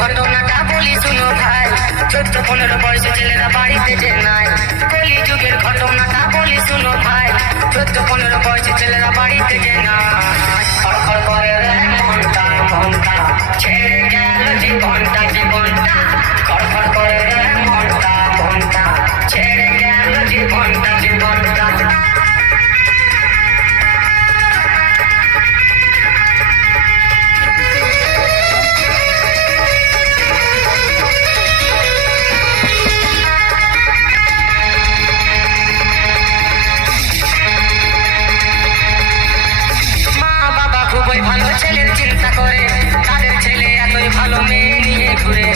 ঘটনাটা বলি শুনো ভাই, 14-15 বয়সে ছেলেরা বাড়িতে যে নাই। কলি যুগের ঘটনাটা বলি শুনো ভাই, 14-15 বয়সে ছেলেরা বাড়িতে যে নাই। খড়খড় করে রে মনটা মনটা, ছেড়ে গেল জীবনটা জীবনটা। খড়খড় করে রে মনটা মনটা, ছেড়ে গেল জীবনটা জীবনটা। খুবই ভালো ছেলের চিন্তা করে, তাদের ছেলে এতই ভালো মেয়ে নিয়ে ঘুরে।